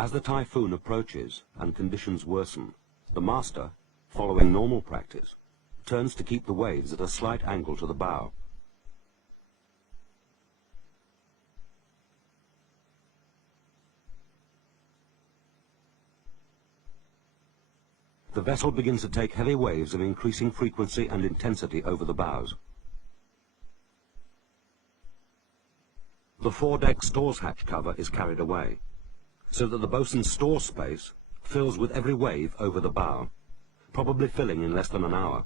As the typhoon approaches and conditions worsen, the master, following normal practice, turns to keep the waves at a slight angle to the bow. The vessel begins to take heavy waves of increasing frequency and intensity over the bows. The foredeck stores hatch cover is carried away, so that the bosun's store space fills with every wave over the bow, probably filling in less than an hour.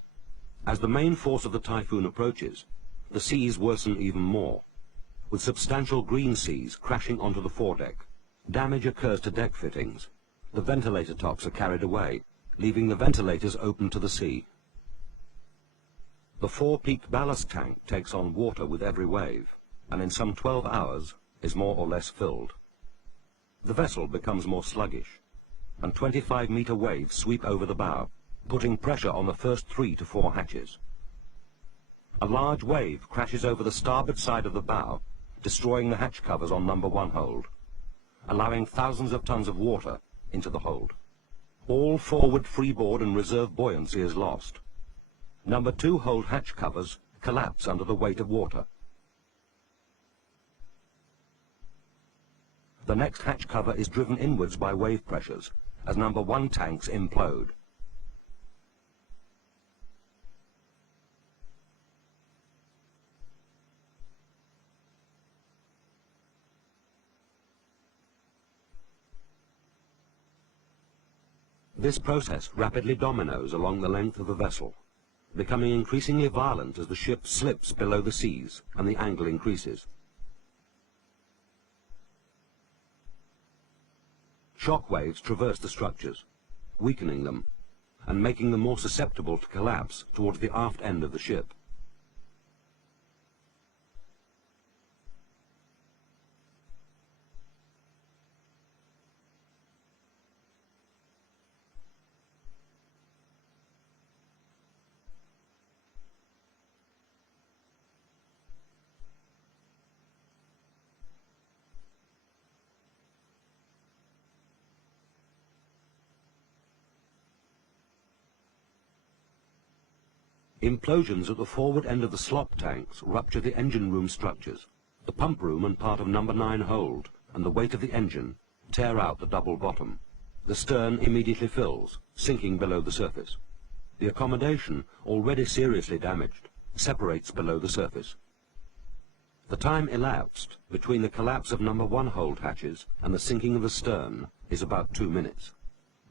As the main force of the typhoon approaches, the seas worsen even more, with substantial green seas crashing onto the foredeck. Damage occurs to deck fittings. The ventilator tops are carried away, leaving the ventilators open to the sea. The four-peaked ballast tank takes on water with every wave, and in some 12 hours is more or less filled. The vessel becomes more sluggish, and 25-meter waves sweep over the bow, putting pressure on the first 3 to 4 hatches. A large wave crashes over the starboard side of the bow, destroying the hatch covers on number 1 hold, allowing thousands of tons of water into the hold. All forward freeboard and reserve buoyancy is lost. Number 2 hold hatch covers collapse under the weight of water. The next hatch cover is driven inwards by wave pressures as number 1 tanks implode. This process rapidly dominoes along the length of the vessel, becoming increasingly violent as the ship slips below the seas and the angle increases. Shock waves traverse the structures, weakening them and making them more susceptible to collapse towards the aft end of the ship. Implosions at the forward end of the slop tanks rupture the engine room structures. The pump room and part of number 9 hold, and the weight of the engine, tear out the double bottom. The stern immediately fills, sinking below the surface. The accommodation, already seriously damaged, separates below the surface. The time elapsed between the collapse of number 1 hold hatches and the sinking of the stern is about 2 minutes.